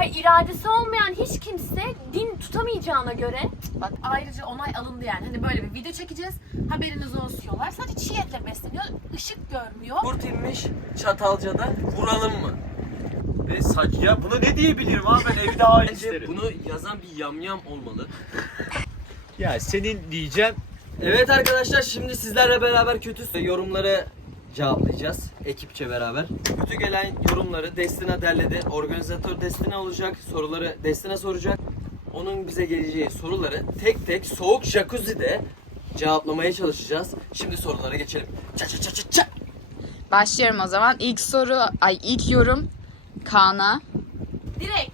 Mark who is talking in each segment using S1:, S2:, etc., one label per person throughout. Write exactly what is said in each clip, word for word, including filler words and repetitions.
S1: iradesi olmayan hiç kimse din tutamayacağına göre.
S2: Bak ayrıca onay alındı yani. Hani böyle bir video çekeceğiz. Haberiniz olsun diyorlar. Sadece çiğ etle besleniyor. Işık görmüyor.
S3: Kurt inmiş Çatalca'da, vuralım mı?
S4: Ve saç ya buna ne diyebilirim abi, ben evde aile
S3: Bence
S4: isterim.
S3: bunu yazan bir yamyam olmalı.
S4: Ya senin diyeceğim.
S3: Evet arkadaşlar, şimdi sizlerle beraber kötü yorumları cevaplayacağız ekipçe beraber. Kötü gelen yorumları Destina derledi. Organizatör Destina olacak. Soruları Destina soracak. Onun bize geleceği soruları tek tek soğuk jacuzzi'de cevaplamaya çalışacağız. Şimdi sorulara geçelim. Ça ça ça ça ça.
S5: Başlıyorum o zaman. İlk soru, ay ilk yorum Kaan'a.
S2: Direkt.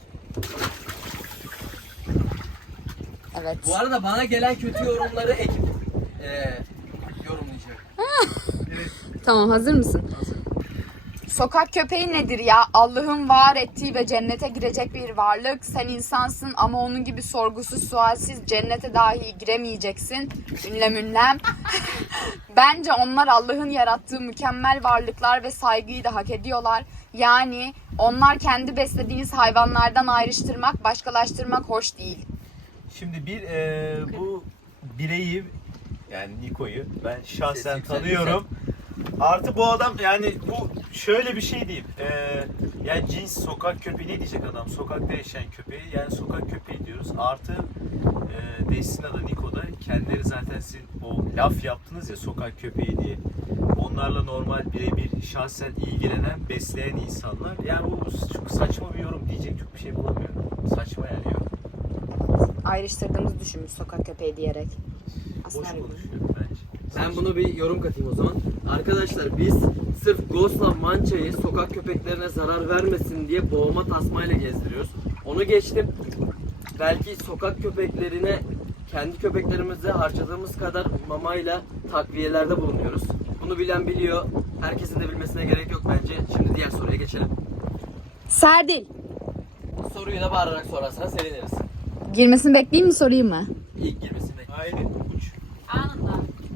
S5: Evet.
S3: Bu arada bana gelen kötü yorumları ekip eee yorumlayacak.
S5: Tamam, hazır mısın?
S3: Hazır.
S5: Sokak köpeği nedir ya? Allah'ın var ettiği ve cennete girecek bir varlık. Sen insansın ama onun gibi sorgusuz sualsiz cennete dahi giremeyeceksin. Ünlem ünlem. Bence onlar Allah'ın yarattığı mükemmel varlıklar ve saygıyı da hak ediyorlar. Yani onlar kendi beslediğiniz hayvanlardan ayrıştırmak, başkalaştırmak hoş değil.
S4: Şimdi bir e, bu bireyi, yani Niko'yu ben şahsen
S3: Ses yüksek,
S4: tanıyorum. Artı bu adam, yani bu şöyle bir şey diyeyim. E, yani cins sokak köpeği, ne diyecek adam? Sokakta yaşayan köpeği, yani sokak köpeği diyoruz. Artı e, Destina'da, Niko'da kendileri zaten sizin o laf yaptınız ya, sokak köpeği diye. Onlarla normal birebir şahsen ilgilenen, besleyen insanlar. Yani bu çok saçma bir yorum, diyecek çok bir şey bulamıyorum. Saçma yani yorum.
S5: Ayrıştırdığımızı düşünmüş sokak köpeği diyerek.
S4: Boş
S5: Aslında
S4: konuşuyor bence.
S3: Ben bunu bir yorum katayım o zaman. Arkadaşlar biz sırf Ghost'la Mança'yı sokak köpeklerine zarar vermesin diye boğma tasmayla gezdiriyoruz. Onu geçtim. Belki sokak köpeklerine kendi köpeklerimize harcadığımız kadar mamayla takviyelerde bulunuyoruz. Bunu bilen biliyor. Herkesin de bilmesine gerek yok bence. Şimdi diğer soruya geçelim.
S5: Serdil.
S3: Soruyu da bağırarak sorarsan seviniriz.
S5: Girmesini bekleyeyim mi, sorayım mı?
S3: İlk girmesini bekle.
S4: Aynen, uç.
S2: Anında.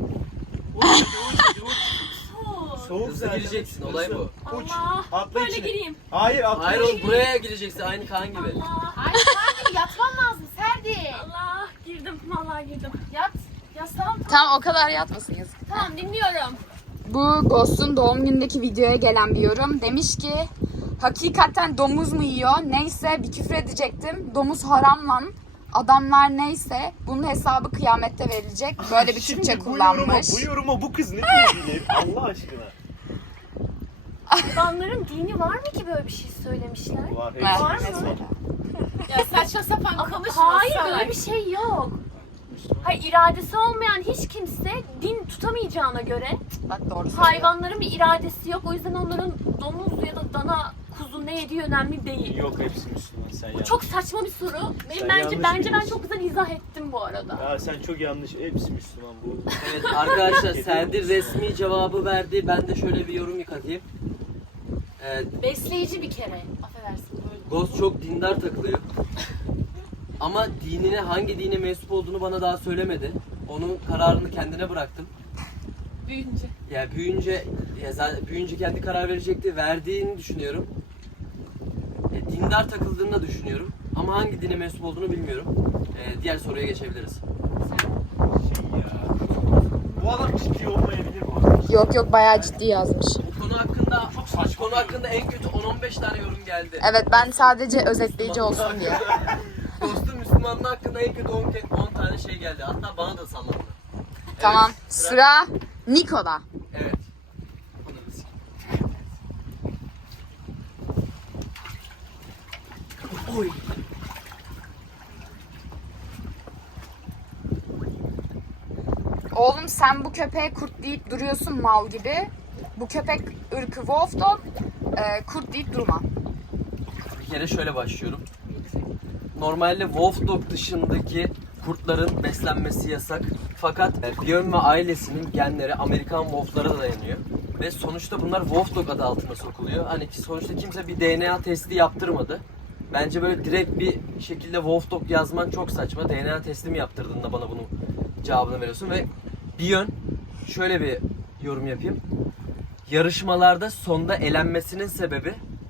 S4: Uç hadi, uç, uç. Soğuk
S3: Hızlı
S4: zaten.
S3: gireceksin, olay bu.
S4: Uç.
S2: Allah.
S4: Atla
S2: Böyle
S4: içine.
S2: gireyim.
S4: Hayır, atla
S3: Hayır
S4: içine.
S3: oğlum, buraya gireceksin aynı Kaan gibi.
S2: Allah. Ay Serdi yatman lazım Serdi.
S1: Allah, girdim, vallahi girdim.
S2: Yat. Yaslan.
S5: Tamam, o kadar yatmasın yazık.
S1: Tamam, dinliyorum.
S5: Bu Ghost'un doğum günündeki videoya gelen bir yorum. Demiş ki hakikaten domuz mu yiyor? Neyse, bir küfür edecektim. Domuz haram lan. Adamlar neyse bunun hesabı kıyamette verilecek. Böyle bir
S4: Şimdi
S5: Türkçe
S4: bu yoruma,
S5: kullanmış.
S4: bu yoruma bu kız ne diyebilir Allah aşkına?
S1: Adamların dini var mı ki böyle bir şey söylemişler?
S4: Var,
S5: Evet,
S4: hepsi
S1: Var mı?
S4: Müslüman.
S2: Ya saçma sapan
S1: Ama
S2: konuşma.
S1: hayır,
S2: Salak.
S1: böyle bir şey yok. Hayır, iradesi olmayan hiç kimse din tutamayacağına göre
S5: Bak, doğru söylüyor.
S1: hayvanların bir iradesi yok. O yüzden onların domuz ya da dana, kuzu ne yediği önemli değil.
S4: Yok, hepsi Müslüman, sen
S1: Bu
S4: yanlış.
S1: çok saçma bir soru. Benim
S4: Sen
S1: bence
S4: yanlış
S1: bence ben
S4: biliyorsun.
S1: çok güzel izah ettim bu arada.
S4: Ya sen çok yanlış, hepsi Müslüman bu.
S3: Evet arkadaşlar, Serdi resmi cevabı verdi. Ben de şöyle bir yorum yıkatayım. Evet,
S2: Besleyici bir kere. Affedersin böyle.
S3: Ghost çok dindar takılıyor. Ama dinine, hangi dine mensup olduğunu bana daha söylemedi. Onun kararını kendine bıraktım.
S2: Büyünce.
S3: Ya büyüyünce, ya zaten büyüyünce kendi karar verecekti. Verdiğini düşünüyorum. E, dindar takıldığını da düşünüyorum. Ama hangi dine mensup olduğunu bilmiyorum. E, diğer soruya geçebiliriz.
S4: Şey ya. Bu adam ciddi olmayabilir bu arada.
S5: Yok yok, bayağı ciddi yazmış.
S3: Bu konu hakkında,
S4: Çok saçma
S3: bu konu
S4: bir
S3: hakkında en kötü on on beş tane yorum geldi.
S5: Evet, ben sadece özetleyici olsun diye.
S3: Dostum Müslümanlığı hakkında en kötü on tane şey geldi. Hatta bana da sallandı.
S5: Tamam,
S3: Evet,
S5: sıra Niko'da.
S3: Evet. Oy.
S5: Oğlum, sen bu köpeğe kurt deyip duruyorsun mal gibi. Bu köpek ırkı Wolf Dog, e, kurt deyip durma.
S3: Bir kere şöyle başlıyorum. Normalde Wolf Dog dışındaki kurtların beslenmesi yasak. Fakat Björn ve ailesinin genleri Amerikan Wolf'lara dayanıyor. Ve sonuçta bunlar Wolf Dog adı altına sokuluyor. Hani sonuçta kimse bir D N A testi yaptırmadı. Bence böyle direkt bir şekilde Wolf Dog yazman çok saçma. D N A testi mi yaptırdığında bana bunun cevabını veriyorsun. Ve Björn, şöyle bir yorum yapayım. Yarışmalarda sonda elenmesinin sebebi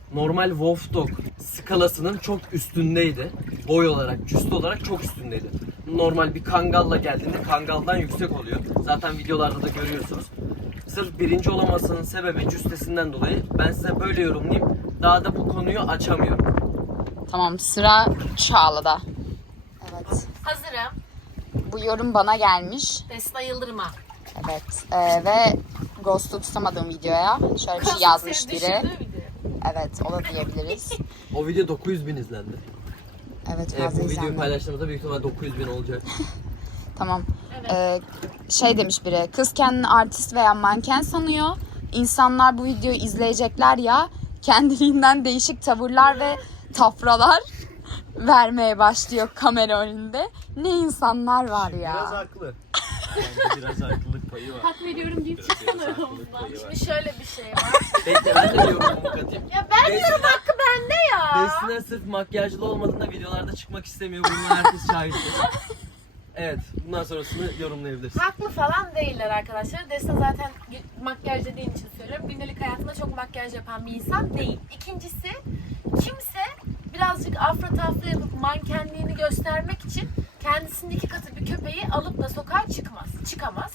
S3: normal Wolf Dog skalasının çok üstündeydi. Boy olarak, cüst olarak çok üstündeydi. Normal bir Kangal'la geldiğinde Kangal'dan yüksek oluyor. Zaten videolarda da görüyorsunuz. Sırf birinci olamasının sebebi cüstesinden dolayı. Ben size böyle yorumlayayım. Daha da bu konuyu açamıyorum.
S5: Tamam, sıra Çağla'da. Evet.
S2: Hazırım.
S5: Bu yorum bana gelmiş.
S2: Desna Yıldırım'a.
S5: Evet. Ee, ve Ghost'u tutamadığım videoya şöyle bir şey yazmış biri. Evet, o da diyebiliriz.
S3: O video dokuz yüz bin izlendi.
S5: Evet,
S3: Ee,
S5: fazla
S3: bu videoyu
S5: izlendi.
S3: paylaştığımızda büyük ihtimalle dokuz yüz bin olacak.
S5: Tamam.
S2: Evet.
S5: Ee, şey demiş biri, kız kendini artist veya manken sanıyor. İnsanlar bu videoyu izleyecekler ya, kendiliğinden değişik tavırlar ve tafralar vermeye başlıyor kamera önünde. Ne insanlar var
S4: Biraz
S5: ya.
S4: haklı. Bence biraz haklılık payı var.
S1: Hak veriyorum deyip
S4: Biraz
S1: çıksana
S4: haklılık
S1: aramızdan.
S4: payı var.
S2: Şimdi şöyle bir şey var.
S3: Bekle ben de bir yorumumu katayım.
S2: Ya ben diyorum hakkı bende ya.
S3: Destina sırf makyajlı olmadığında videolarda çıkmak istemiyor. Bunlar herkes şahittir. Evet, bundan sonrasını yorumlayabilirsin.
S2: Haklı falan değiller arkadaşlar. Desna zaten makyaj dediğin için söylüyorum. Gündelik hayatında çok makyaj yapan bir insan değil. İkincisi, kimse birazcık afra tafra yapıp mankenliğini göstermek için kendisinin iki katı bir köpeği alıp da sokağa çıkmaz. Çıkamaz.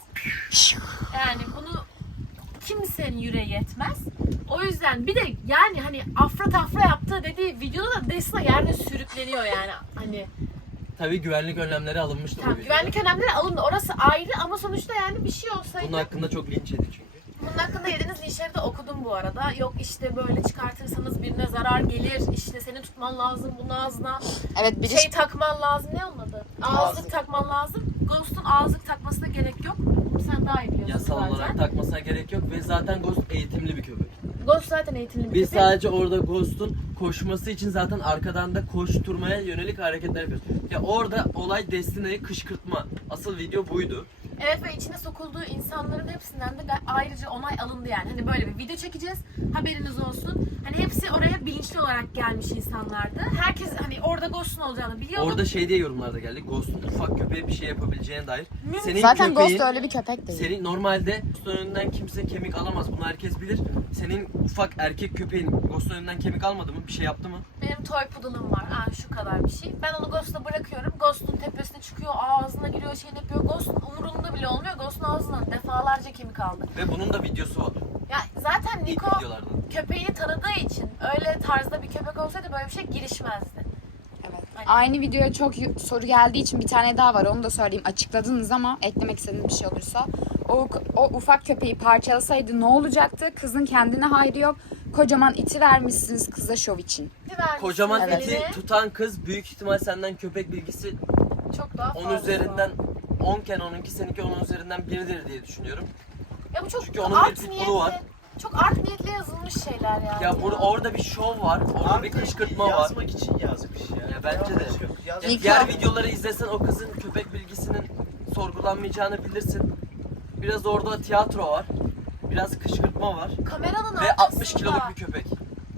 S2: Yani bunu kimsenin yüreği yetmez. O yüzden bir de yani hani afra tafra yaptığı dediği videoda da Desna yerde sürükleniyor yani. Hani
S3: Tabii güvenlik önlemleri alınmıştı bu
S2: tamam,
S3: videoda.
S2: güvenlik önlemleri alındı. Orası ayrı ama sonuçta yani bir şey olsaydı.
S3: Bunun hakkında çok linç yedi çünkü.
S2: Bunun hakkında yediğiniz linçleri de okudum bu arada. Yok işte böyle çıkartırsanız birine zarar gelir. İşte seni tutman lazım bunun ağzına.
S5: Evet, biri
S2: Şey takman lazım. Ne onun adı? Ağızlık takman lazım. Ghost'un ağızlık takmasına gerek yok. Sen daha iyi biliyorsun
S3: Yasal
S2: zaten.
S3: olarak takmasına gerek yok ve zaten Ghost eğitimli bir köpek.
S2: Ghost zaten eğitimli bir
S3: Biz
S2: köpek.
S3: sadece orada Ghost'un koşması için zaten arkadan da koşturmaya yönelik hareketler yapıyoruz. Ya orada olay Destina'yı kışkırtma. Asıl video buydu.
S2: Evet ve içine sokulduğu insanların hepsinden de ga- ayrıca onay alındı yani. Hani böyle bir video çekeceğiz. Haberiniz olsun. Hani hepsi oraya bilinçli olarak gelmiş insanlardı. Herkes hani orada Ghost'un olacağını biliyordu.
S3: Orada şey diye yorumlarda geldi. Ghost'un ufak köpeğe bir şey yapabileceğine dair. Senin
S5: zaten
S3: köpeğin,
S5: Ghost öyle bir köpek değil.
S3: Senin normalde Ghost'un önünden kimse kemik alamaz. Bunu herkes bilir. Senin ufak erkek köpeğin Ghost'un önünden kemik almadı mı? Bir şey yaptı mı?
S2: Benim toy poodle'ım var. Aa, şu kadar bir şey. Ben onu Ghost'a bırakıyorum. Ghost'un tepesine çıkıyor, ağzına giriyor, şeyini yapıyor. Ghost'un umurunda bile olmuyor. Ghost'un ağzından defalarca kemik aldı.
S3: Ve bunun da videosu var.
S2: Ya zaten
S3: İlk
S2: Niko
S3: videolarda.
S2: köpeğini tanıdığı için öyle tarzda bir köpek olsaydı böyle bir şey girişmezdi.
S5: Evet.
S2: Hani-
S5: Aynı videoya çok y- soru geldiği için bir tane daha var. Onu da söyleyeyim. Açıkladınız ama eklemek istediğiniz bir şey olursa. O, o ufak köpeği parçalasaydı ne olacaktı? Kızın kendine hayrı yok. Kocaman iti vermişsiniz kıza şov için.
S2: Ne vermişsiniz
S3: Kocaman
S2: eline?
S3: iti tutan kız büyük ihtimal senden köpek bilgisi
S2: Çok daha fazla.
S3: on üzerinden on iken onunki seninki onun üzerinden biridir diye düşünüyorum.
S2: Ya bu çok
S3: Çünkü onun
S2: art
S3: bir pitbull'u
S2: niyetli,
S3: var.
S2: çok art niyetle yazılmış şeyler yani.
S3: Ya burada orada bir şov var, orada bir kışkırtma var.
S4: Yazmak için yazmış ya.
S3: Ya bence de.
S4: Yanlış yok. Yaz-
S3: Ya
S5: İlk
S3: diğer
S5: an-
S3: videoları izlesen o kızın köpek bilgisinin sorgulanmayacağını bilirsin. Biraz orada tiyatro var. Biraz kışkırtma var.
S2: Kameranın
S3: Ve altmış
S2: arkasında-
S3: kiloluk bir köpek.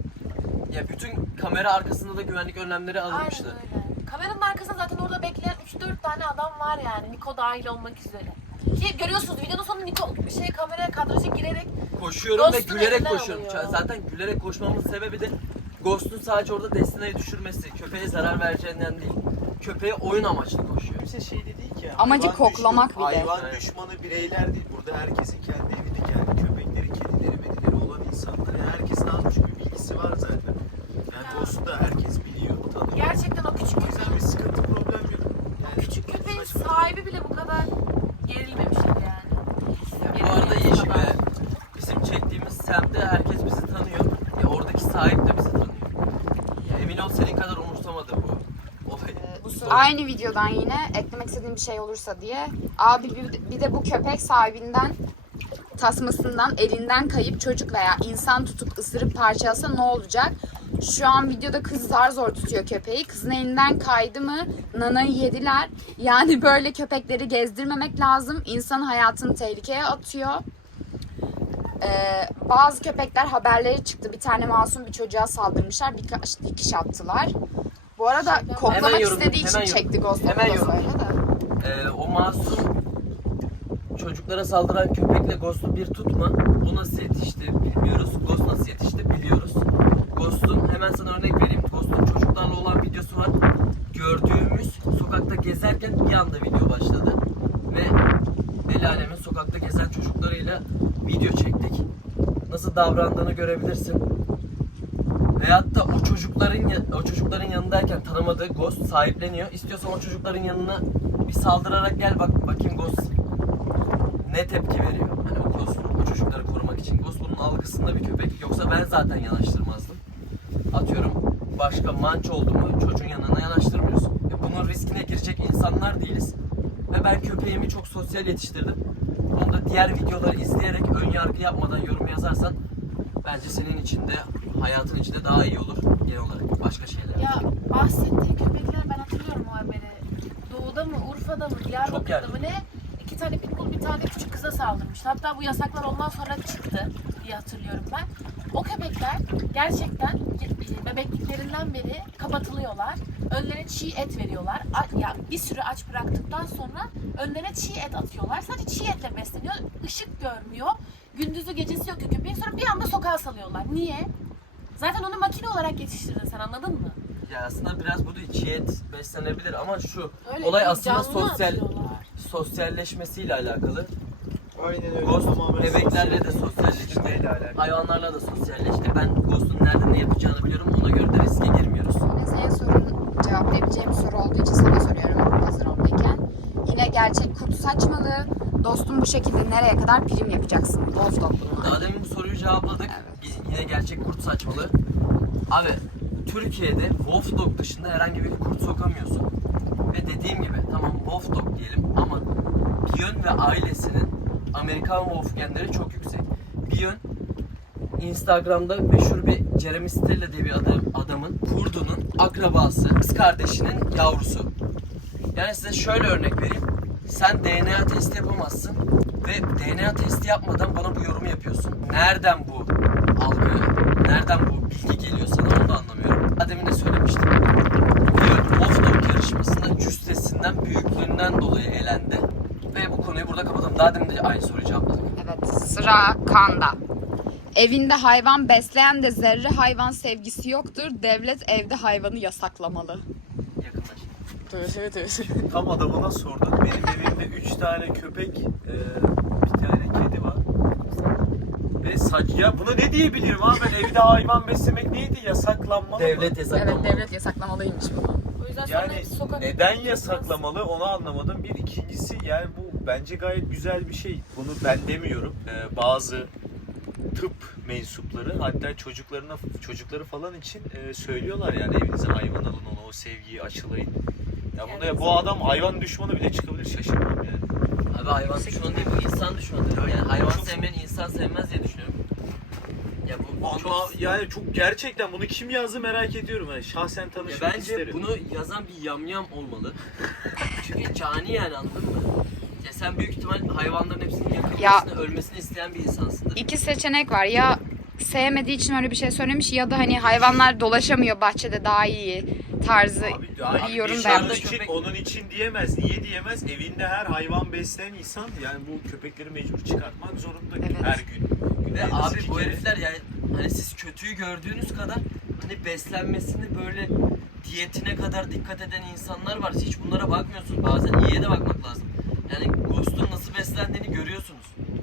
S3: Ya bütün kamera arkasında da güvenlik önlemleri alınmıştı.
S2: Aynen öyle. Kameranın arkasında zaten orada bekleyen üç dört tane adam var yani. Niko dahil olmak üzere. Ki görüyorsunuz videonun sonunda Niko şey kameraya kadraja girerek
S3: Koşuyorum ve
S2: Ghost'un
S3: gülerek
S2: elinden
S3: koşuyorum.
S2: alıyor.
S3: Zaten gülerek koşmamın sebebi de Ghost'un sadece orada Destina'yı düşürmesi, köpeğe zarar vereceğinden değil. Köpeğe oyun amaçlı koşuyor.
S4: Kimse şey de değil ki.
S5: Amacı
S4: hayvan
S5: koklamak
S4: düşmanı-
S5: bir de.
S4: Hayvan
S3: Evet.
S4: düşmanı bireyler değil. Burada herkesin kendi evindeki yani köpekleri, kedileri, medileri olan insanlar. Yani herkesin az buçuk bir bilgisi var zaten. Yani
S2: Ya.
S4: Ghost'u da herkes biliyor, tanıyor.
S2: gerçekten o küçük
S4: O yüzden bir sıkıntı, problem yok. Yani
S2: küçük köpeğin
S4: saçma.
S2: sahibi bile bu kadar gerilmemiştir yani.
S3: Bu arada
S2: Gerilmesi
S3: Yeşim
S2: kadar.
S3: ve bizim çektiğimiz semtte herkes bizi tanıyor. Ya oradaki sahip de bizi tanıyor. Ya emin ol senin kadar umursamadı bu olay. Bu sorun.
S5: Aynı videodan yine eklemek istediğim bir şey olursa diye. Abi bir, bir de bu köpek sahibinden tasmasından elinden kayıp çocuk veya insan tutup ısırıp parçalasa ne olacak? Şu an videoda kız zar zor tutuyor köpeği. Kızın elinden kaydı mı nanayı yediler. Yani böyle köpekleri gezdirmemek lazım. İnsan hayatını tehlikeye atıyor. Ee, bazı köpekler haberleri çıktı. Bir tane masum bir çocuğa saldırmışlar. Birkaç dikiş attılar. Bu arada
S2: Hemen
S5: koklamak
S3: yorum,
S5: istediği için
S3: hemen yorum.
S5: çekti Ghost.
S3: Hemen
S5: Onu da
S3: yorum.
S5: söyle de.
S3: Ee, o masum çocuklara saldıran köpekle Ghost'u bir tutma. O nasıl yetişti bilmiyoruz. Ghost nasıl yetişti biliyoruz. Ghost'un hemen sana örnek vereyim. Ghost'un çocuklarla olan videosu var. Gördüğümüz sokakta gezerken bir anda video başladı. Ve el alemin sokakta gezen çocuklarıyla video çektik. Nasıl davrandığını görebilirsin. Veyahut da o çocukların o çocukların yanındayken tanımadığı Ghost sahipleniyor. İstiyorsan o çocukların yanına bir saldırarak gel bak bakayım Ghost ne tepki veriyor. Hani o Ghost o çocukları korumak için. Ghost bunun algısında bir köpek. Yoksa ben zaten yanaştırmazdım. Atıyorum başka manç oldu mu çocuğun yanına yanaştırmıyorsun. Ve bunun riskine girecek insanlar değiliz. Ve ben köpeğimi çok sosyal yetiştirdim. Onu da diğer videoları izleyerek ön yargı yapmadan yorum yazarsan bence senin için de hayatın içinde daha iyi olur genel olarak başka şeyler.
S2: Ya bahsettiği köpekler ben hatırlıyorum o haberi. Doğuda mı, Urfa'da mı, Diyarbakır'da
S3: geldi.
S2: mı ne? İki tane pitbull bir tane küçük kıza saldırmıştı. Hatta bu yasaklar ondan sonra çıktı diye hatırlıyorum ben. O köpekler gerçekten e, bebekliklerinden beri kapatılıyorlar. Önlerine çiğ et veriyorlar. A- Ya bir süre aç bıraktıktan sonra önlerine çiğ et atıyorlar. Sadece çiğ etle besleniyor. Işık görmüyor. Gündüzü gecesi yok köpeğin. Sonra bir anda sokağa salıyorlar. Niye? Zaten onu makine olarak yetiştirdin sen, anladın mı?
S3: Ya aslında biraz bu da çiğ et beslenebilir ama şu
S2: Öyle
S3: olay
S2: değil,
S3: aslında
S2: canlı
S3: sosyal
S2: atıyorlar.
S3: sosyalleşmesiyle alakalı.
S4: Aynen öyle.
S3: Ghost
S4: Tamamen
S3: bebeklerle de
S4: sosyal-
S3: sosyalleşti.
S4: Neyle alakalı?
S3: Hayvanlarla da sosyalleşti. Ben Ghost'un nerede ne yapacağını biliyorum. Ona göre de riske girmiyoruz.
S5: Yine senin sorunu cevaplayabileceğim soru olduğu için sana soruyorum hazır oradayken. Yine gerçek kurt saçmalığı. Dostum bu şekilde nereye kadar prim yapacaksın? Wolf Dog bunlar.
S3: Daha demin bu soruyu cevapladık. Biz yine gerçek kurt saçmalığı. Abi Türkiye'de Wolf Dog dışında herhangi bir kurt sokamıyorsun. Ve dediğim gibi tamam Wolf Dog diyelim ama Bion ve ailesinin Amerikan Wolf genleri çok yüksek. Bion Instagram'da meşhur bir Jeremy Stella diye bir adam, adamın kurdunun akrabası, kız kardeşinin yavrusu. Yani size şöyle örnek vereyim. Sen D N A testi yapamazsın ve D N A testi yapmadan bana bu yorumu yapıyorsun. Nereden bu algı, nereden bu bilgi geliyor sana onu da anlamıyorum. Demin de söylemiştim. Bir Wolf Dog yarışmasında cüssesinden, büyüklüğünden dolayı elendi. Ve bu konuyu burada kapatalım. Daha demin de aynı soruyu cevapladık.
S5: Evet, sıra Kanda. Evinde hayvan besleyen de zerre hayvan sevgisi yoktur. Devlet evde hayvanı yasaklamalı.
S3: Yakınlaş.
S4: Tam adamına sordun. Benim evimde üç tane köpek, e, bir tane kedi var. Ve saç ya buna ne diyebilirim abi, ben evde hayvan beslemek neydi, yasaklanmalı mı?
S3: Devlet yasaklamalı.
S5: Evet, devlet yasaklamalıymış bunu.
S2: O yüzden sonra
S4: Yani
S2: hepsi sokak
S4: neden
S2: köpeği.
S4: yasaklamalı onu anlamadım. Bir ikincisi yani bu bence gayet güzel bir şey. Bunu ben demiyorum. Ee, bazı tıp mensupları hatta çocuklarına çocukları falan için e, söylüyorlar yani evinize hayvan alın, ona o sevgiyi aşılayın. Ya buna ya bu adam hayvan düşmanı bile çıkabilir, şaşırmam yani.
S3: Abi hayvan düşmanı değil bu insan düşmanıdır. Yani hayvan sevmeyen insan sevmez diye düşünüyorum. Ya bu, bu
S4: Ama
S3: çok...
S4: yani çok gerçekten bunu kim yazdı merak ediyorum. Yani şahsen
S3: Ya
S4: tanışmak
S3: bence
S4: isterim.
S3: bunu yazan bir yamyam olmalı. Çünkü cani yani, anladın mı? Ya sen büyük ihtimal hayvanların hepsinin yakılmasını, ölmesini isteyen bir insansındır.
S5: İki seçenek var. Ya sevmediği için öyle bir şey söylemiş ya da hani hayvanlar dolaşamıyor bahçede daha iyi tarzı
S4: Abi, abi
S5: bir yorum da
S4: dışarıda
S5: yapmış.
S4: için,
S3: Köpek-
S4: onun için diyemez. Niye diyemez? Evinde her hayvan besleyen insan yani bu köpekleri mecbur çıkartmak zorunda
S5: Evet.
S4: her gün.
S3: Ve
S4: Günde en az
S3: abi
S4: iki
S3: bu
S4: kere.
S3: herifler yani hani siz kötüyü gördüğünüz kadar hani beslenmesini böyle diyetine kadar dikkat eden insanlar var. Hiç bunlara bakmıyorsun. Bazen iyiye de bakmak lazım. Yani Ghost'un nasıl beslendiğini görüyorsunuz.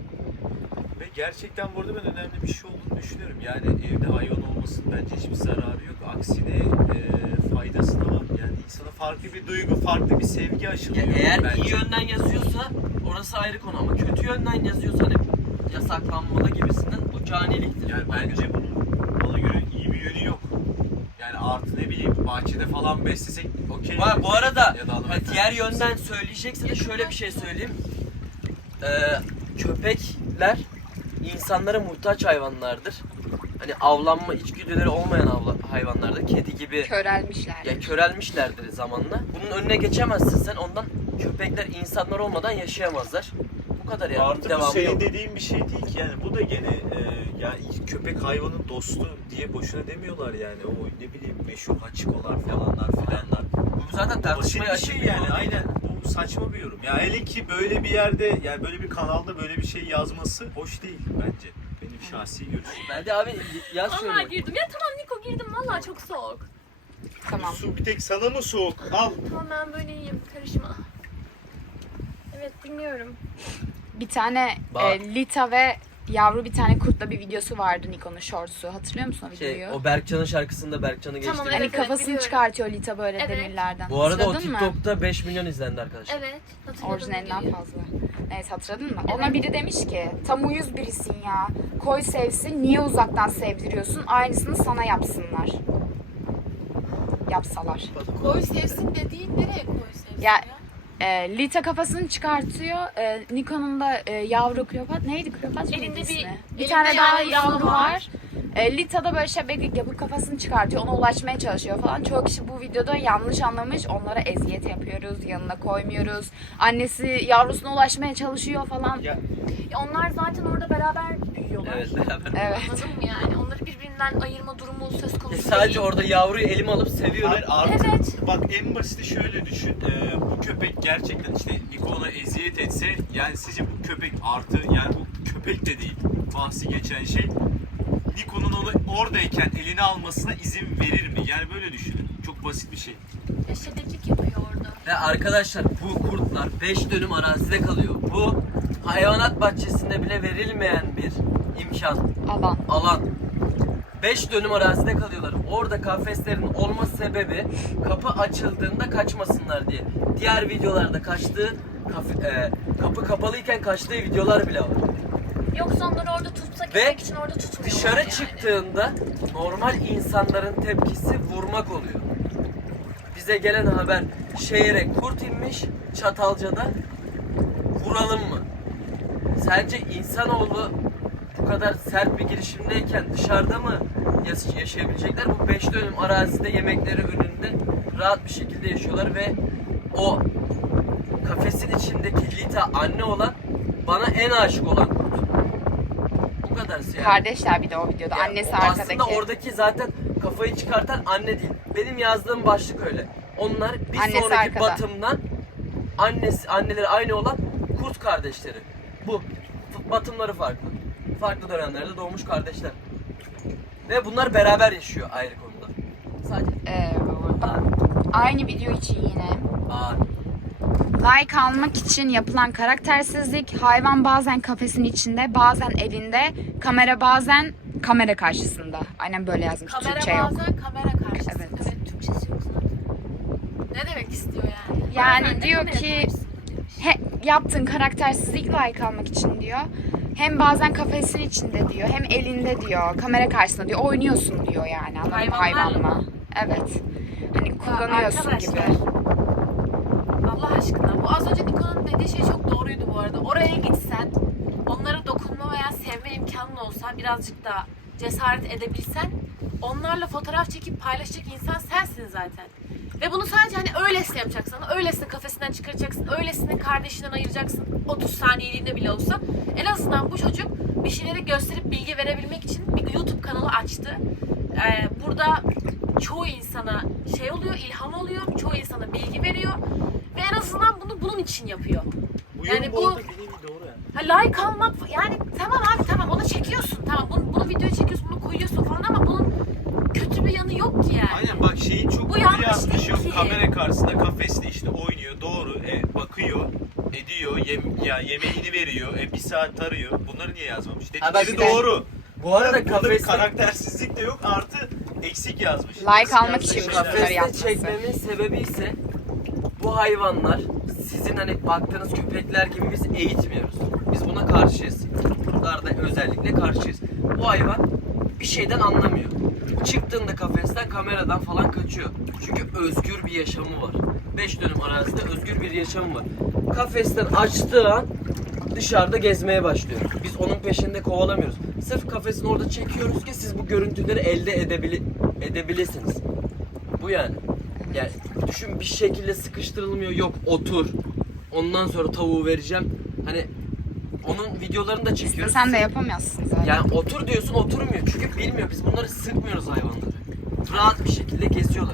S4: Ve gerçekten burada ben önemli bir şey olduğunu düşünüyorum. Yani evde hayvan olmasının bence hiçbir zararı yok. Aksine e, faydası da var. Yani insana farklı bir duygu, farklı bir sevgi
S3: Ya
S4: aşılıyor.
S3: eğer
S4: bence.
S3: iyi yönden yazıyorsa orası ayrı konu ama kötü yönden yazıyorsa hani yasaklanmalı gibisinden bu caniliktir.
S4: Yani
S3: Bana göre.
S4: bence bunun bana göre iyi bir yönü yok. Yani artı ne bileyim bahçede falan beslesek okey.
S3: Var bu arada
S4: Ya da
S3: ha,
S4: hanımefendi.
S3: diğer yönden söyleyecekse de şöyle bir şey söyleyeyim. Ee, köpekler insanlara muhtaç hayvanlardır. Hani avlanma içgüdüleri olmayan avla, hayvanlardır. Kedi gibi
S5: Körelmişler.
S3: ya körelmişlerdir zamanla. Bunun önüne geçemezsin sen. Ondan köpekler insanlar olmadan yaşayamazlar. Bu kadar yani.
S4: Artı bu
S3: Devamı
S4: senin
S3: yok.
S4: dediğin bir şey değil ki yani bu da gene e, yani köpek hayvanın dostu diye boşuna demiyorlar yani o ne bileyim meşhur hachikolar falanlar filanlar.
S3: Bu zaten
S4: Basit
S3: tartışmaya
S4: bir
S3: açık
S4: şey
S3: bir
S4: yani
S3: konu.
S4: aynen bu saçma bir yorum. Ya hele ki böyle bir yerde yani böyle bir kanalda böyle bir şey yazması hoş değil bence. Benim şahsi görüşüm.
S3: Ben de abi yaz
S1: Vallahi
S3: söylüyorum.
S1: girdim. Ya tamam Niko girdim vallahi çok soğuk.
S5: Tamam.
S4: Su bir tek sana mı soğuk? Al.
S1: Tamam ben böyle iyiyim karışma. Evet dinliyorum.
S5: Bir tane
S3: Bak.
S5: e, Lita ve yavru bir tane kurtla bir videosu vardı Nikon'un shorts'u. Hatırlıyor musun o videoyu?
S3: Şey, o Berkcan'ın şarkısında Berkcan'ı geçti.
S1: Tamam,
S5: Hani
S1: evet,
S5: kafasını
S1: biliyorum.
S5: çıkartıyor Lita böyle
S1: Evet.
S5: demirlerden.
S3: Bu arada o
S5: Hatırladın mı?
S3: TikTok'ta beş milyon izlendi arkadaşlar.
S1: Evet hatırladım.
S5: Orijinalinden
S1: videoyu.
S5: fazla. Neyse hatırladın mı? Ona biri demiş ki tam uyuz birisin ya. Koy sevsin niye uzaktan sevdiriyorsun? Aynısını sana yapsınlar. Yapsalar.
S2: Koy sevsin dediğin nereye koy sevsin
S5: Ya-
S2: ya?
S5: E, Lita kafasını çıkartıyor. E, Nikon'un da e, yavru Kleopatra neydi Kleopatra
S1: Elinde
S5: mıydı
S1: bir-
S5: ismi? bir
S1: elinde
S5: tane daha
S1: yavrusu
S5: yavru
S1: var.
S5: var. E, Lita da böyle şebeklik yapıp kafasını çıkartıyor. Ona ulaşmaya çalışıyor falan. Çoğu kişi bu videoda yanlış anlamış. Onlara eziyet yapıyoruz. Yanına koymuyoruz. Annesi yavrusuna ulaşmaya çalışıyor falan.
S4: Ya
S1: Ya onlar zaten orada beraber büyüyorlar.
S3: Evet beraber.
S5: Evet.
S1: Anladın mı yani? Onları birbirinden ayırma durumu söz
S3: E,
S1: konusu
S3: sadece
S1: değil.
S3: orada yavruyu elime alıp seviyorum.
S4: hayır artık
S1: Evet.
S4: bak en basiti şöyle düşün. Ee, bu köpek gerçekten işte Niko ona eziyet etse yani sizce bu köpek artı yani bu köpek de değil bahsi geçen şey. Niko'nun onu oradayken eline almasına izin verir mi? Yani böyle düşünün. Çok basit bir şey.
S1: Ya şiddetlik yapıyor orada.
S3: Ve arkadaşlar bu kurtlar beş dönüm arazide kalıyor. Bu hayvanat bahçesinde bile verilmeyen bir imkan,
S5: Alan.
S3: alan. beş dönüm arazide kalıyorlar. Orada kafeslerin olma sebebi kapı açıldığında kaçmasınlar diye. Diğer videolarda kaçtığı kafe- e, kapı kapalıyken kaçtığı videolar bile var.
S1: Yoksa onları orada tutsak
S3: Ve
S1: etmek için orada tutmuyorlar
S3: Dışarı
S1: yani.
S3: çıktığında normal insanların tepkisi vurmak oluyor. Bize gelen haber şehre kurt inmiş Çatalca'da, vuralım mı? Sence insanoğlu bu kadar sert bir girişimdeyken dışarıda mı yaş- yaşayabilecekler? Bu beş dönüm arazide yemekleri önünde rahat bir şekilde yaşıyorlar ve o kafesin içindeki Lita anne olan bana en aşık olan kurt. Bu kadar yani.
S5: Kardeşler bir de o videoda.
S3: Yani
S5: Annesi
S3: o
S5: arkadaki.
S3: Aslında oradaki zaten kafayı çıkartan anne değil. Benim yazdığım başlık öyle. Onlar bir
S5: Annesi
S3: sonraki
S5: arkada.
S3: batımdan annesi anneleri aynı olan kurt kardeşleri. Bu F- batımları farklı. Farklı dönemlerde doğmuş kardeşler. Ve bunlar beraber yaşıyor ayrı konuda. Sadece
S5: Ee, aynı video için yine.
S3: aa,
S5: Like almak için yapılan karaktersizlik, hayvan bazen kafesin içinde, bazen elinde, kamera bazen kamera karşısında. Aynen böyle yazmış.
S2: Kamera
S5: Türkçe yok.
S2: bazen kamera karşısında.
S5: Evet.
S2: Evet.
S1: Türkçesi yok zaten.
S2: Ne demek istiyor yani?
S5: Yani
S1: Bazen de
S5: diyor
S1: kamera
S5: ki
S1: karşısında demiş.
S5: he, yaptığın karaktersizlik like almak için diyor. Hem bazen kafesin içinde diyor, hem elinde diyor, kamera karşısında diyor. Oynuyorsun diyor yani. Anladın mı?
S2: Hayvanlarla
S5: Hayvanla. Evet. Hani kullanıyorsun
S2: arkadaşlar.
S5: gibi.
S2: Allah aşkına. Bu az önce Niko'nun dediği şey çok doğruydu bu arada. Oraya gitsen, onlara dokunma veya sevme imkanın olsa, birazcık da cesaret edebilsen, onlarla fotoğraf çekip paylaşacak insan sensin zaten. Ve bunu sadece hani öylesine yapacaksın. Öylesine kafesinden çıkaracaksın. Öylesine kardeşinden ayıracaksın. otuz saniyeliğine bile olsa. En azından bu çocuk bir şeyleri gösterip bilgi verebilmek için bir YouTube kanalı açtı. Ee, burada çoğu insana şey oluyor, ilham oluyor. Çoğu insana bilgi veriyor. Ve en azından bunu bunun için yapıyor.
S4: Bu
S2: Yani
S4: yorum
S2: bu-
S4: arada bir nevi doğru yani.
S2: Ha, like almak yani tamam abi tamam onu çekiyorsun. Tamam bunu, bunu videoya çekiyorsun, bunu koyuyorsun falan ama bunun kötü bir yanı yok ki yani.
S4: Aynen bak şeyi çok
S2: Bu
S4: doğru
S2: yanlış
S4: yazmış.
S2: değil
S4: Yok
S2: ki.
S4: kamera karşısında kafeste işte oynuyor doğru e, bakıyor ediyor yem, ya yemeğini veriyor e, bir saat tarıyor. Bunları niye yazmamış?
S3: Ha, bak
S4: Dedikleri
S3: işte-
S4: doğru.
S3: bu arada
S4: Burada bir
S3: kafeste
S4: karaktersizlik de yok artı eksik yazmış.
S5: Like
S4: Nasıl
S5: almak
S4: yazmış
S5: için
S4: şeyler?
S5: bunları
S3: kafeste
S5: yapması.
S3: çekmemin sebebi ise bu hayvanlar sizin hani baktığınız köpekler gibi biz eğitmiyoruz. Biz buna karşıyız. Kurtlarda özellikle karşıyız. Bu hayvan bir şeyden anlamıyor. Çıktığında kafesten kameradan falan kaçıyor. Çünkü özgür bir yaşamı var. beş dönüm arazide özgür bir yaşamı var. Kafesten açtığı an dışarıda gezmeye başlıyor. Biz onun peşinde kovalamıyoruz. Sırf kafesini orada çekiyoruz ki siz bu görüntüleri elde edebili edebilirsiniz. Bu yani. Yani düşün bir şekilde sıkıştırılmıyor. Yok otur. Ondan sonra tavuğu vereceğim. Hani onun videolarını da çekiyoruz.
S5: Sen de yapamazsın zaten.
S3: Yani otur diyorsun oturmuyor. Çünkü bilmiyor. Biz bunları sıkmıyoruz hayvanları. Rahat bir şekilde geziyorlar.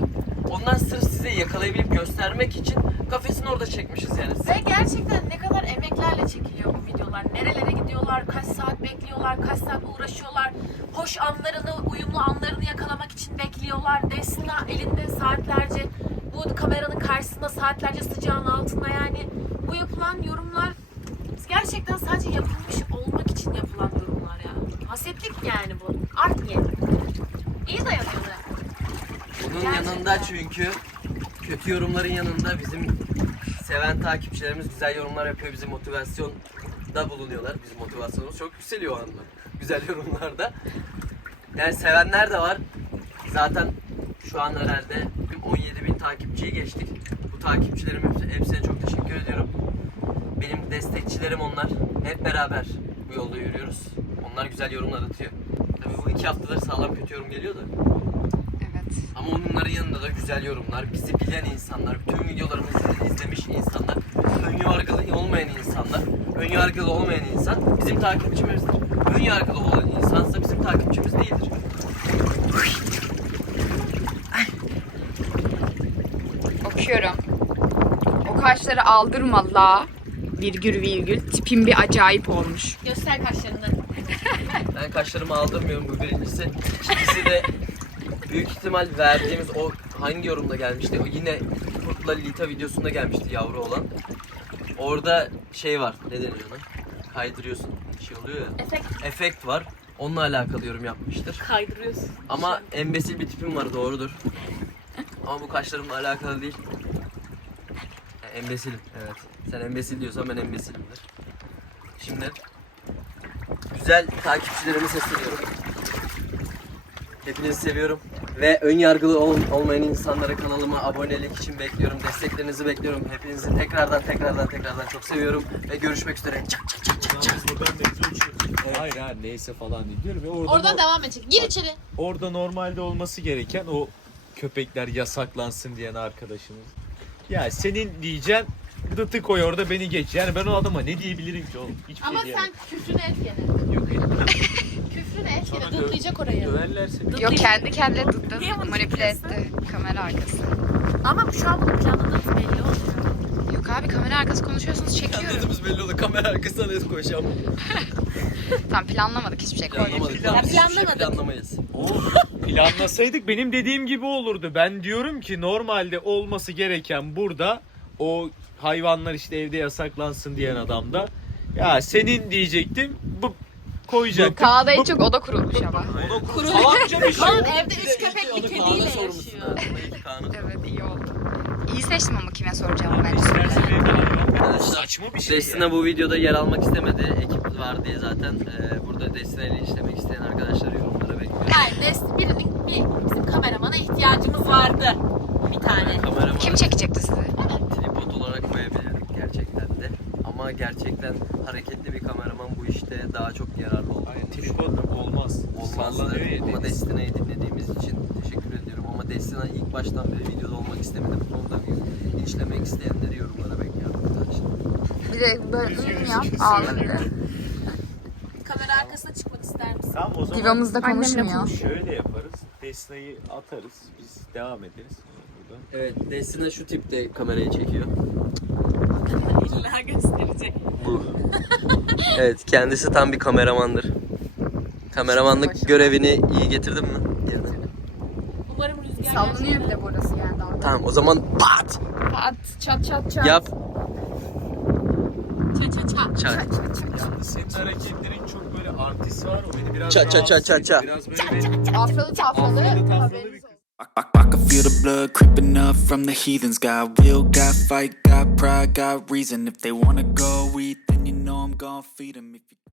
S3: Ondan sırf size yakalayabilip göstermek için kafesini orada çekmişiz yani.
S2: Ve gerçekten ne kadar emeklerle çekiliyor bu videolar. Nerelere gidiyorlar, kaç saat bekliyorlar, kaç saat uğraşıyorlar. Hoş anlarını, uyumlu anlarını yakalamak için bekliyorlar. Destina elinde saatlerce, bu kameranın karşısında saatlerce sıcağın altında yani. Bu yapılan yorumlar gerçekten sadece yapılmış olmak için yapılan yorumlar ya. Hasetlik yani bu. Art niyet. İyi dayanıyor.
S3: Bunun
S2: Gerçekten.
S3: yanında çünkü kötü yorumların yanında bizim seven takipçilerimiz güzel yorumlar yapıyor. Bizi motivasyonda bulunuyorlar. Bizim motivasyonumuz çok yükseliyor o anda. Güzel yorumlarda. Yani sevenler de var. Zaten şu an herhalde on yedi bin takipçiyi geçtik. Bu takipçilerim hepsi- hepsine çok teşekkür ediyorum. Benim destekçilerim onlar. Hep beraber bu yolda yürüyoruz. Onlar güzel yorumlar atıyor. Tabii bu iki haftadır sağlam kötü yorum geliyor da.
S5: Evet.
S3: Ama onların yanında da güzel yorumlar, bizi bilen insanlar, bütün videolarımızı izlemiş insanlar, ön yargılı olmayan insanlar, ön yargılı olmayan insan bizim takipçimizdir. Ön yargılı olan insansa bizim takipçimiz değildir.
S5: Okuyorum. O kaşları aldırma la. Virgül virgül. Tipim bir acayip olmuş.
S2: Göster kaşlarını.
S3: Ben kaşlarımı aldırmıyorum, bu birincisi. İkincisi de büyük ihtimal verdiğimiz o hangi yorumda gelmişti? O yine Kurtla Lita videosunda gelmişti, yavru olan. Orada şey var, ne deniyor ona? Kaydırıyorsun, şey oluyor ya.
S2: Efekt
S3: Efekt var. Onunla alakalı yorum yapmıştır.
S2: kaydırıyorsun.
S3: Ama embesil bir tipim var, doğrudur. Ama bu kaşlarımla alakalı değil. Yani embesilim, evet. Sen embesil diyorsan ben embesilimdir. Şimdi güzel takipçilerimi sesleniyorum. Hepinizi seviyorum. Ve ön yargılı ol- olmayan insanlara kanalıma abonelik için bekliyorum. Desteklerinizi bekliyorum. Hepinizi tekrardan tekrardan tekrardan çok seviyorum. Ve görüşmek üzere. Çak çak çak çak çak.
S4: Hayır hayır neyse falan değil diyorum. Ve orada
S2: Oradan
S4: no-
S2: devam edecek. Gir içeri.
S4: orada normalde olması gereken o köpekler yasaklansın diyen arkadaşımız. Ya senin diyeceksin dıtı koy orada beni geç. Yani ben o adama ne diyebilirim ki oğlum? Hiçbir
S2: Ama
S4: şey diyemem.
S2: sen küfrünü et gene.
S4: Yok etmem.
S2: Küfrünü et
S4: Sonra
S2: gene.
S4: dö-
S2: Dıtlayacak orayı.
S4: Döverler seni.
S5: Yok kendi kendine tuttu.
S2: Niye bunu
S5: Manipüle
S2: çekiyorsun?
S5: etti. Kamera arkası.
S2: Ama şu an bunu planladığımız belli olmuyor.
S5: Yok abi kamera arkası konuşuyorsunuz çekiyorum.
S3: Anladığımız belli oldu. Kamera arkasına ne koyacağım.
S5: Tamam planlamadık hiçbir şey koymadık.
S3: Planlamadık.
S4: plan-
S3: Biz hiçbir şey
S2: planlamadık.
S3: planlamayız.
S4: O planlasaydık benim dediğim gibi olurdu. Ben diyorum ki normalde olması gereken burada o hayvanlar işte evde yasaklansın diyen adam da ya senin diyecektim bu koyacaktım.
S5: Kağıda en
S4: Bu-
S5: çok oda kurulmuş ama.
S4: Salakça bir şey.
S2: Lan evde üç köpekli kediyle
S3: Kaan'a
S2: yaşıyor.
S3: sormuşsun ha. İyi Kaan'a.
S5: Evet iyi oldu. İyi seçtim ama kime soracağımı bence.
S4: İstersen evde hayvan.
S3: Arkadaşlar,
S4: Saçma bir şey.
S3: Destina
S4: ya.
S3: bu videoda yer almak istemedi. Ekip var diye zaten e, burada Destina ile işlemek isteyen arkadaşlar yorumlara bekliyor.
S2: Hayır, Dest birinin bir bizim kameramana ihtiyacımız vardı. Bir tane.
S3: Kameraman
S5: Kim çekecekti sizi?
S3: tripod olarak koyabilirdik gerçekten de. Ama gerçekten hareketli bir kameraman bu işte daha çok yararlı olur.
S4: Hayır, tripod olmaz.
S3: Olmazdı.
S4: Sallanıyor ya
S3: Ama
S4: deniz.
S3: Destina'yı dinlediğimiz için teşekkür ediyorum. Ama Destina ilk baştan beri videoda olmak istemedi. Bu konuda bir işlemek isteyenleri yorumlara bekliyorum arkadaşlar.
S5: Bir de böyle yap ağladı.
S2: Kamera arkasına çıkmak ister misin?
S4: Tamam o zaman
S5: Divamızda konuşmuyor.
S4: şöyle yaparız. Destina'yı atarız. Biz devam ederiz. Burada.
S3: Evet, Destina şu tipte kamerayı çekiyor.
S2: İlla gösterecek.
S3: Bu. Evet, kendisi tam bir kameramandır. Kameramanlık görevini iyi getirdin mi? Yerine.
S2: Umarım rüzgar
S5: Sallanıyor bir de burası yani daha.
S3: Tamam, o zaman pat
S5: Pat çat çat çat.
S3: yap.
S2: Ça ça ça.
S3: Çak.
S4: Senin hareketlerin çok böyle artist var. O beni biraz
S3: Ça, ça, ça, ça,
S4: rahatsız
S3: ça.
S4: ediyor. Biraz böyle bir
S5: Afralı tafralı.
S4: afralı tafralı
S5: Haberiniz
S4: bir
S5: olsun.
S6: I, I, I can feel the blood creeping up from the heathens. Got will, got fight, got pride, got reason. If they wanna go eat, then you know I'm gon' feed them. If you